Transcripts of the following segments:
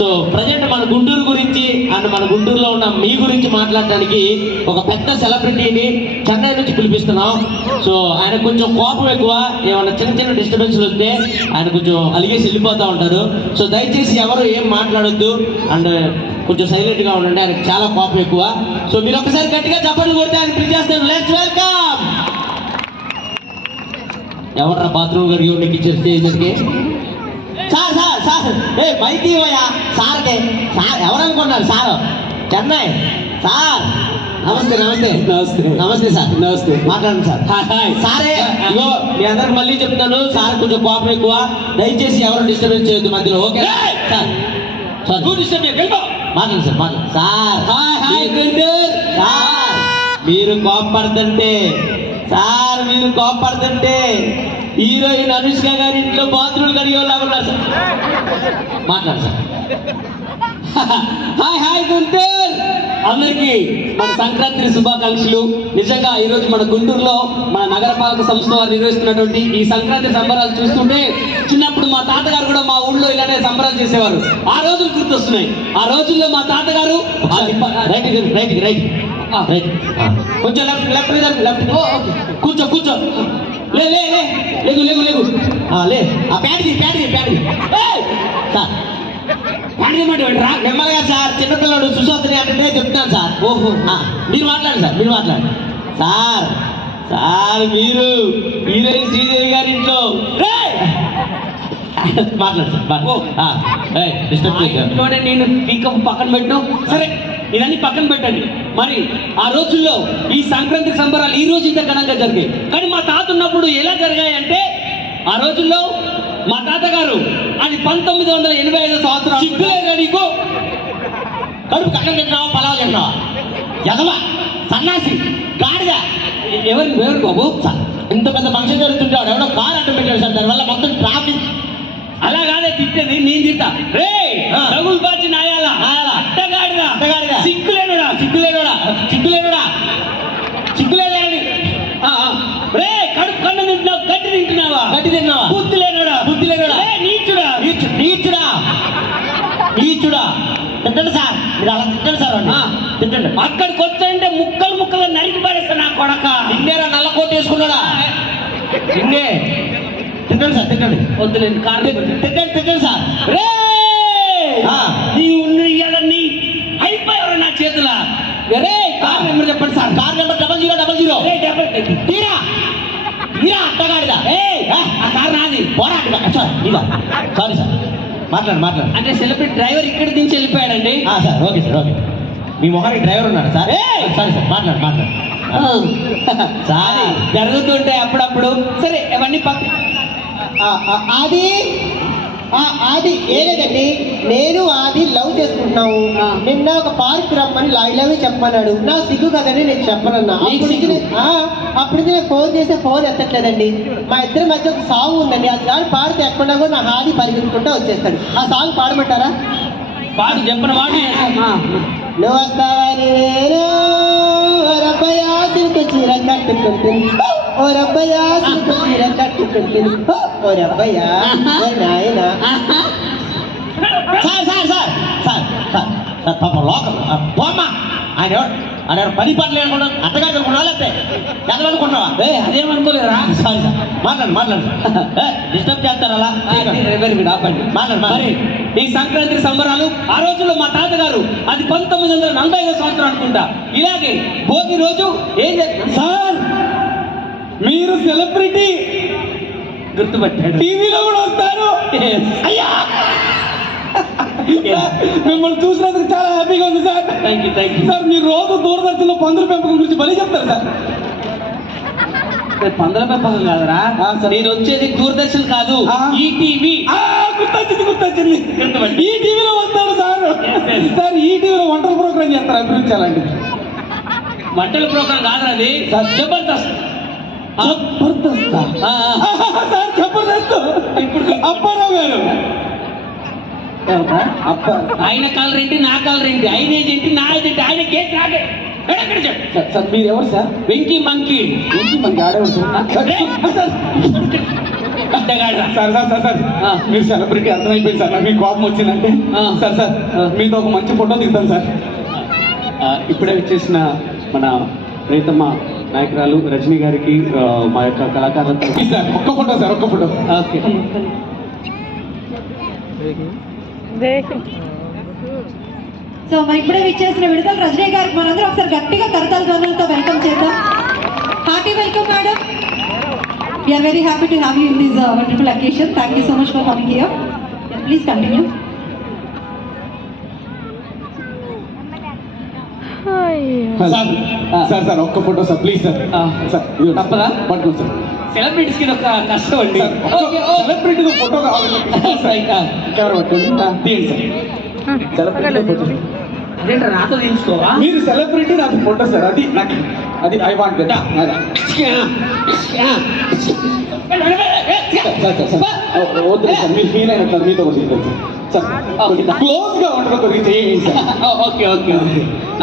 So present మన గుంటూరు గురించి and మన గుంటూరులో ఉన్న మీ గురించి మాట్లాడడానికి ఒక పెద్ద సెలబ్రిటీని చెన్నై నుంచి పిలిపిస్తున్నాం. సో ఆయన కొంచెం కోపం ఎక్కువ ఏమైనా చిన్న చిన్న డిస్టర్బెన్స్లు వస్తే ఆయన కొంచెం అలిగేసి వెళ్ళిపోతూ ఉంటారు. సో దయచేసి ఎవరు ఏం మాట్లాడొద్దు అండ్ కొంచెం సైలెంట్గా ఉండండి ఆయనకు చాలా కోపం ఎక్కువ. సో మీరు ఒకసారి గట్టిగా చప్పట్లు కొడితే ఆయన పిలిచేస్తారు లెట్స్ వెల్కమ్ ఎవరు బాత్రూమ్ గడిగి నీకు ఇచ్చారు స్టేజ్ సార్ సార్ సార్. ఏ మైక్ ఇవ్వయా సార్కే. సార్ ఎవరు అనుకున్నారు సార్. చెన్నై. సార్. నమస్తే నమస్తే. నమస్తే. నమస్తే సార్. నమస్తే. మాట్లాడండి సార్. హాయ్. సారే ఇగో మీ అందరికి మళ్ళీ చెప్తాను సార్ కొంచెం కోపం ఎక్కువ. దయచేసి ఎవరు డిస్టర్బెన్స్ చేయొద్దు మధ్యలో ఓకే! సార్. సార్. మాట్లాడండి సార్ మాట్లాడండి. సార్. హాయ్ హాయ్ సార్ మీరు కోపడుతుంటే. సార్ మీరు కోపడుతుంటే. హీరోయిన్ అనుష్క గారి ఇంట్లో బాత్రూమ్ కడిగే వాళ్ళు ఉన్నారు సార్? మాట్లాడు సార్. Hi hi Guntur. అందరికీ మన సంక్రాంతి శుభాకాంక్షలు. నిజంగా ఈరోజు మన గుంటూరులో మన నగరపాలక సంస్థ వారు నిర్వహిస్తున్నటువంటి ఈ సంక్రాంతి సంబరాలు చూస్తుంటే చిన్నప్పుడు మా తాతగారు కూడా మా ఊళ్ళో ఇలానే సంబరాలు చేసేవారు. ఆ రోజులు గుర్తొస్తున్నాయి. ఆ రోజుల్లో మా తాతగారు రైట్ రైట్ రైట్ రైట్. కొంచెం లెఫ్ట్ లెఫ్ట్ లెఫ్ట్ కూర్చో కూర్చో. లే లే లే. లేగు లేగు లేగు. ఆ, లే. ఆ ప్యాంట్ది ప్యాంట్ది ప్యాంట్ది ఏయ్! సార్. రా నెమ్మదిగా సార్ చిన్నపిల్లడు సుశోధని అంటే చెప్తాను సార్. ఓహో. మీరు మాట్లాడండి సార్ మీరు మాట్లాడండి. సార్ సార్ మీరు హీరోయిన్ శ్రీదేవి గారి ఇంట్లో! మాట్లాడు సార్ నేను పీకప్ పక్కన పెట్టినాం. సరే ఇదన్నీ పక్కన పెట్టండి. మరి ఆ రోజుల్లో ఈ సంక్రాంతి సంబరాలు ఈ రోజు ఇంత ఘనంగా జరిగాయి. తాత ఉన్నప్పుడు ఎలా జరిగాయి అంటే ఆ రోజుల్లో మా తాతగారు అది పంతొమ్మిది వందల ఎనభై ఐదు సంవత్సరాలు సిగ్గులేదా నీకు కడుపు కట్టం తింటున్నావా పలావ్ తింటున్నావా సన్నాసి గాడిద. ఎవరు ఎవరు బాబు ఇంత పెద్ద ఫంక్షన్ జరుగుతుంటాడు ఎవడో కార్ అడ్డం పెట్టాడు సార్ దానివల్ల మొత్తం ట్రాఫిక్. అలా కాదే తిట్టేది నేను తిట్టా రే ఆ. డగులు బాచి నాయాల. అట్టగాడిదా. అట్టగాడిద. సిగ్గులేనుడా సిగ్గులేనుడా సిగ్గులేనుడా సిగ్గులేదని ఆ, ఆ. రే కడుపు కన్ను తింటున్నావు గడ్డి తింటున్నావా గట్టి తిన్నావా బుద్ధి లేనుడా బుద్ధి లేనుడా? రే, నీచుడా నీచు నీచుడా నీచుడా తిట్టండి సార్. మీరు అలా తిట్టండి సార్. తిట్టండి. అక్కడికి వచ్చాయంటే ముక్కలు ముక్కలు నరికి పడేస్తా నా కొడక. నిన్నేరా నల్ల కోట్ వేసుకున్నాడా? నిన్నే. తిట్టండి సార్ తిట్టండి. వద్దులేండి కారణం తిట్టండి తిట్టండి సార్. రే! ఆ. నీ అయిపోయారు నా చేతుల. రే కార్ నెంబర్ చెప్పండి sir. Car number double zero double zero. తీరా. తీరా అట్టగాడిదా ఏయ్ ఆ కార్ నాది. పోరాటగా సార్ ఇదా సారీ సార్. మాట్లాడు మాట్లాడు. అంటే సెలబ్రిటీ డ్రైవర్ ఇక్కడ దించి వెళ్ళిపోయాడండి. ఆ, సార్ ఓకే సార్ ఓకే. మీ మొహానికి డ్రైవర్ ఉన్నాడు సార్! సారీ సార్ మాట్లాడు మాట్లాడు. సార్. జరుగుతుంటాయి అప్పుడప్పుడు. సరే అవన్నీ పక్క అది ఆ, అది ఏ లేదండి? నేను అది లవ్ చేసుకుంటున్నాము ఆ. నిన్న ఒక పార్క్ రమ్మని లవ్ చెప్పమన్నాడు నా సిగ్గు కదండి నేను చెప్పనన్నా. అప్పుడు అప్పుడు నేను ఫోన్ చేస్తే ఫోన్ ఎత్తట్లేదండి. మా ఇద్దరి మధ్య ఒక సాంగ్ ఉందండి. అది కానీ పాడితే ఎక్కడా కూడా నా హాది పరిగెత్తుకుంటూ వచ్చేస్తాడు. ఆ సాంగ్ పాడమంటారా? పాడు చెప్పిన వాడు నువ్వు వస్తావని నేను ఓ రబ్బయ్యా సిల్కు చీర కట్టుకుంటుంది. ఓ రబ్బయ్యా సిల్కు చీర కట్టుకుంటుంది. ఓ రబ్బయ్యా ఓ నాయనా. Sir sir sir sir sir sir పాప లోకం ఆయన ఆయన పని పనులు అనుకున్నా అత్తగారు లేకపోతే? ఎదవనుకున్నావా అదేమనుకోలేరా సారీ సార్. మాట్లాడు మాట్లాడు. డిస్టర్బ్ చేస్తారు అలా వెరీ గుడ్ ఆపండి. మాట్లాడు, మరి. ఈ సంక్రాంతి సంబరాలు ఆ రోజుల్లో మా తాతగారు అది పంతొమ్మిది వందల నలభై ఐదో సంవత్సరం అనుకుంటా. ఇలాగే భోగి రోజు ఏం సార్ మీరు సెలబ్రిటీ గుర్తుపట్టాడు. టీవీలో కూడా వస్తారు. అయ్యా! మిమ్మల్ని చూసినందుకు చాలా హ్యాపీగా ఉంది sir. Thank you thank you sir మీరు రోజు దూరదర్శన్లో పందుల పెంపకం గురించి బలి చెప్తారు సార్. కాదురా. నేను వచ్చేది దూరదర్శన్ కాదు. ఈటీవీ గుర్తొచ్చింది గుర్తొచ్చింది. టీవీలో వస్తారు సార్. Yes, yes. సార్ ఈ టీవీలో వంటల ప్రోగ్రామ్ చేస్తారు అభివృద్ధి వంటల ప్రోగ్రాం కాదురా అది. జబర్దస్త్. జబర్దస్త్. సార్ జబర్దస్త్. ఇప్పుడు అప్పారావు గారు. ఆయన కలర్ ఏంటి నా కలర్ ఏంటి ఆయన ఏజ్ ఏంటి నా ఏజ్ ఏంటి ఆయన కేక్ రాగే ఎక్కడ సార్, సార్ మీరు ఎవరు సార్? వెంకీ మంకీ. ఏంటి మనకి ఆడేవాడు sir. Sir. Sir sir sir. మీరు సెలబ్రిటీ అర్థమైపోయింది సార్. నాకు మీకు కోపం వచ్చిందంటే. Sir sir. మీతో ఒక మంచి ఫోటో దిగుతాను సార్. ఇప్పుడే వచ్చేసిన మన ప్రీతమ్మ నాయకురాలు రజనీ గారికి మా యొక్క కళాకారులతో ప్లీజ్ సార్ ఒక్క ఫోటో సార్ ఒక్క ఫోటో. ఓకే. సో మరి ఇప్పుడే విచ్చేసిన విడుదల రజనీ గారికి మనందరం ఒకసారి గట్టిగా కరతాల ధ్వనులతో వెల్కమ్ చేద్దాం. Hearty welcome madam we're very happy to have you in this wonderful occasion thank you so much for coming here please continue sir sir sir ఒక్క photo sir please sir. Sir. తప్పదా? పట్టుకోండి sir సెలబ్రిటీస్కి ఒక కష్టం అండి. Celebrity photo కావాలి. Camera పట్టుకోండి. తీయండి sir మీరు సెలబ్రిటీ నాకు ఫోటో సార్ అది నాకు అది ఐ వాంట్ వద్దు సార్ మీరు ఫీల్ మీతో ఒకటి క్లోజ్గా ఉండడం ఓకే ఓకే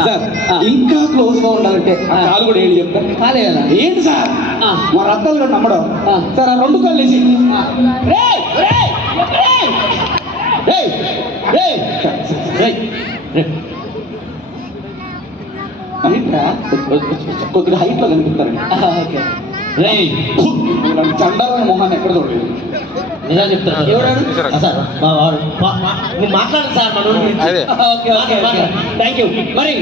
సార్ ఇంకా క్లోజ్గా ఉండాలంటే ఆ కాలు కూడా ఏంటి చెప్తాను కాలేదా ఏంటి సార్. మా రద్దాలు కూడా నమ్మడం. ఆ. సార్ ఆ రెండు కాళ్ళు వేసి. ఏంట్రా? కొద్దిగా హైట్లో కనిపిస్తారండి. ఓకే. చండాలని మొహాన్ని ఎక్కడ చూడలేదు. నిజా చెప్తాను ఎవడాడు? సార్. మా వాడు. మీరు మాట్లాడండి సార్ మన ఊరి గురించి. Okay okay okay thank you మరి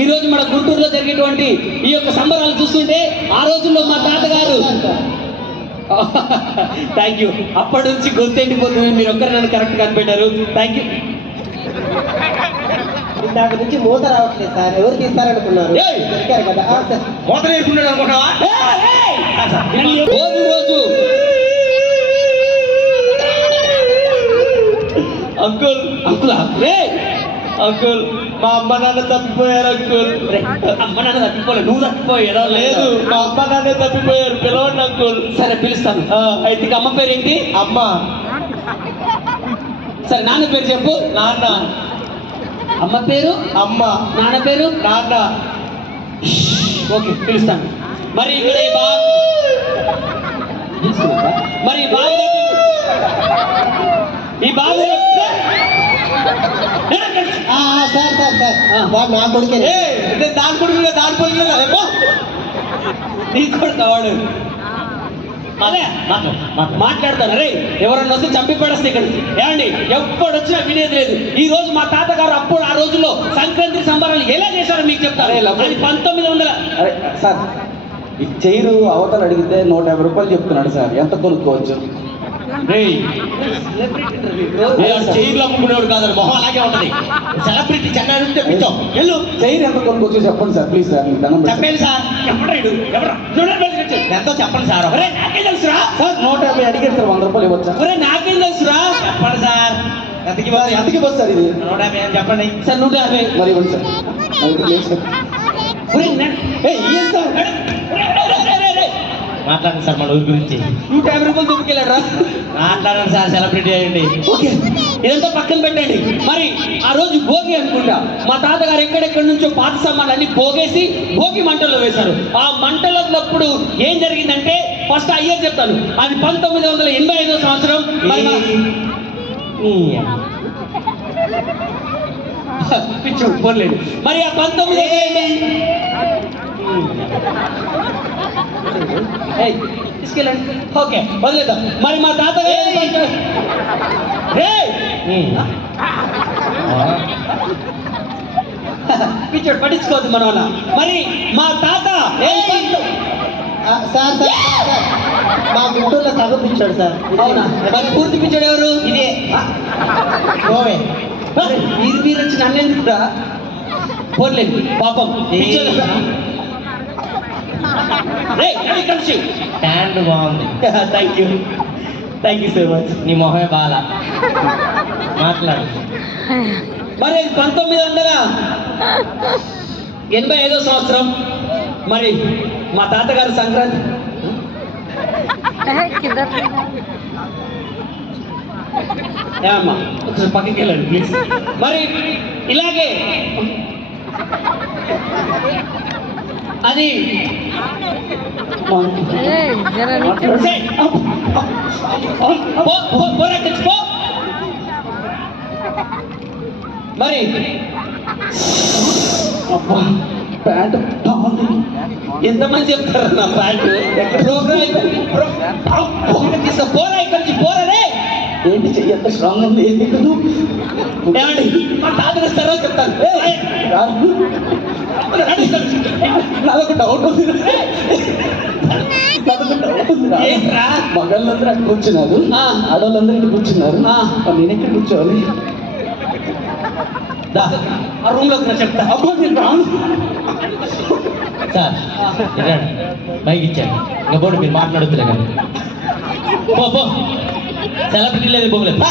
ఈ రోజు మన గుంటూరులో జరిగేటువంటి ఈ యొక్క సంబరాలు చూస్తుంటే ఆ రోజుల్లో మా తాతగారు థ్యాంక్ యూ అప్పటి నుంచి గొంతెండిపోతుంది మీరు ఒక్కరు నన్ను కరెక్ట్ కనిపెట్టారు. థ్యాంక్ యూ ఇందాక నుంచి మూత రావట్లేదు సార్. ఎవరు తీస్తారనుకున్నారు! దొరికారు కదా. మూత రోజు రోజు. అంకుల్ అంకులా రే! అంకుల్. మా అమ్మ నాన్న తప్పిపోయారు అంకుల్. అమ్మ నాన్న తప్పిపోలే నువ్వు తప్పిపోయి లేదు? మా అమ్మ నాన్నే తప్పిపోయారు పిలవండి అంకుల్. సరే పిలుస్తాను. అయితే అమ్మ పేరు ఏంటి? అమ్మ. సరే నాన్న పేరు చెప్పు. నాన్న. అమ్మ పేరు? అమ్మ. నాన్న పేరు? నాన్న. ఓకే పిలుస్తాను. మరి ఇక్కడ మరి బాబు ఈ బాబు ఆ, ఆ, సార్ సార్ సార్ ఆ. వాడు నా కొడుకే. దాని కొడుకుగా దాని కొడుకుగా కదా పో. నీ కూడా కావాడు అదే మాట్లాడతాను. అరే ఎవరన్నా వస్తే చంపి పడేస్తే ఇక్కడ ఏమండి ఎప్పుడు వచ్చినా వినేది లేదు. ఈ రోజు మా తాతగారు అప్పుడు ఆ రోజుల్లో సంక్రాంతి సంబరాలు ఎలా చేశారో మీకు చెప్తారు అది పంతొమ్మిది వందల సార్ ఈ చైరు అవతల అడిగితే నూట యాభై రూపాయలు చెప్తున్నాడు సార్. ఎంత కొనుక్కోవచ్చు? చైర్లు అమ్ముకునేవాడు కాదు మొహం అలాగే ఉంటది. సెలబ్రిటీ చెన్నాడు తెప్పించాం. వెళ్ళు. చైర్ ఎంత కొనుక్కోవచ్చు చెప్పండి సార్ ప్లీజ్ సార్. చెప్పేది సార్. ఎవడా. ఎంతో చెప్పండి సార్. ఒరే నాకేం తెలుసురా? సార్ నూట యాభై అడిగారు సార్ వంద రూపాయలు ఇవ్వచ్చా? ఒరే నాకేం తెలుసురా? చెప్పండి సార్. ఎంతకి ఎంతకి బస్ సార్ ఇది? నూట యాభై చెప్పండి. సార్ నూట యాభై. మరి ఇవ్వండి సార్. మాట్లాడండి సార్ మన ఊరి గురించి. నూట యాభై రూపాయలు దుమ్ముకెళ్ళారా మాట్లాడండి సార్ సెలబ్రిటీ అయ్యండి. ఓకే. ఇదంతా పక్కన పెట్టండి. మరి ఆ రోజు భోగి అనుకుంటా. మా తాతగారు ఎక్కడెక్కడి నుంచో పాత సామాన్లు అన్ని పోగేసి భోగి మంటల్లో వేశారు. ఆ మంటలప్పుడు ఏం జరిగిందంటే ఫస్ట్ అయ్యే చెప్తాను అది పంతొమ్మిది వందల ఎనభై ఐదో సంవత్సరం పిచ్చోడు పోలేదు మరి ఆ పంతొమ్మిది వందల ఎనభై- ఏయ్, తీసుకెళ్ళండి. ఓకే వదిలేద్దాం. మరి మా తాతగారు రేయ్! పిచ్చోడు పట్టించుకోవద్దు మన వల్ల మరి మా తాత సార్ సార్ మా గుంటూరులో సగం ఇచ్చాడు సార్. అవునా? మరి పూర్తి పిచ్చోడు ఎవరు? ఇదే. ఓవే. మీరు మీరు వచ్చి నన్ను ఎందుకురా? పోర్లేదు పాపం పిచ్చోడు రేయ్, రండి కలిసి హ్యాండ్ బాగుంది thank you thank you so much నీ మొహమే బాల. మాట్లాడు. మరి పంతొమ్మిది వందల ఎనభై ఐదో సంవత్సరం మరి మా తాతగారు సంక్రాంతి. ఒకసారి పక్కకి వెళ్ళండి ప్లీజ్ మరి ఇలాగే పో. మరి. ప్యాంట్ ఎంతమంది చెప్తారు నా ప్యాంటు? ప్రోగ్రామ్ ప్రో- ఇక్కడి నుంచి పోరా రే. ఏంటి చెయ్యి ఎంత స్ట్రాంగ్ ఉంది? ఏంటి కదా ఏమండి? మా ఇస్తారో చెప్తాను నాదొక డౌట్ ఉంది నాదొక డౌట్ ఉంది రా. ఏంట్రా? మగాళ్ళందరూ అక్కడ కూర్చున్నారు. ఆడవాళ్ళందరూ ఇక్కడ కూర్చున్నారు నేను ఎక్కడ కూర్చోవాలి? ఆ రూమ్లోకి రా చెప్తా. అబ్బా నేను రాను. సార్ బైక్ ఇచ్చాను ఇంకా పోండి మీరు మాట్లాడుతులే కానీ పో పో. సెలబ్రిటీ లేదు పా.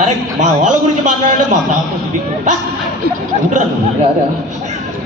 అరే మా వాళ్ళ గురించి మాట్లాడండి మా ఉంటాను రారా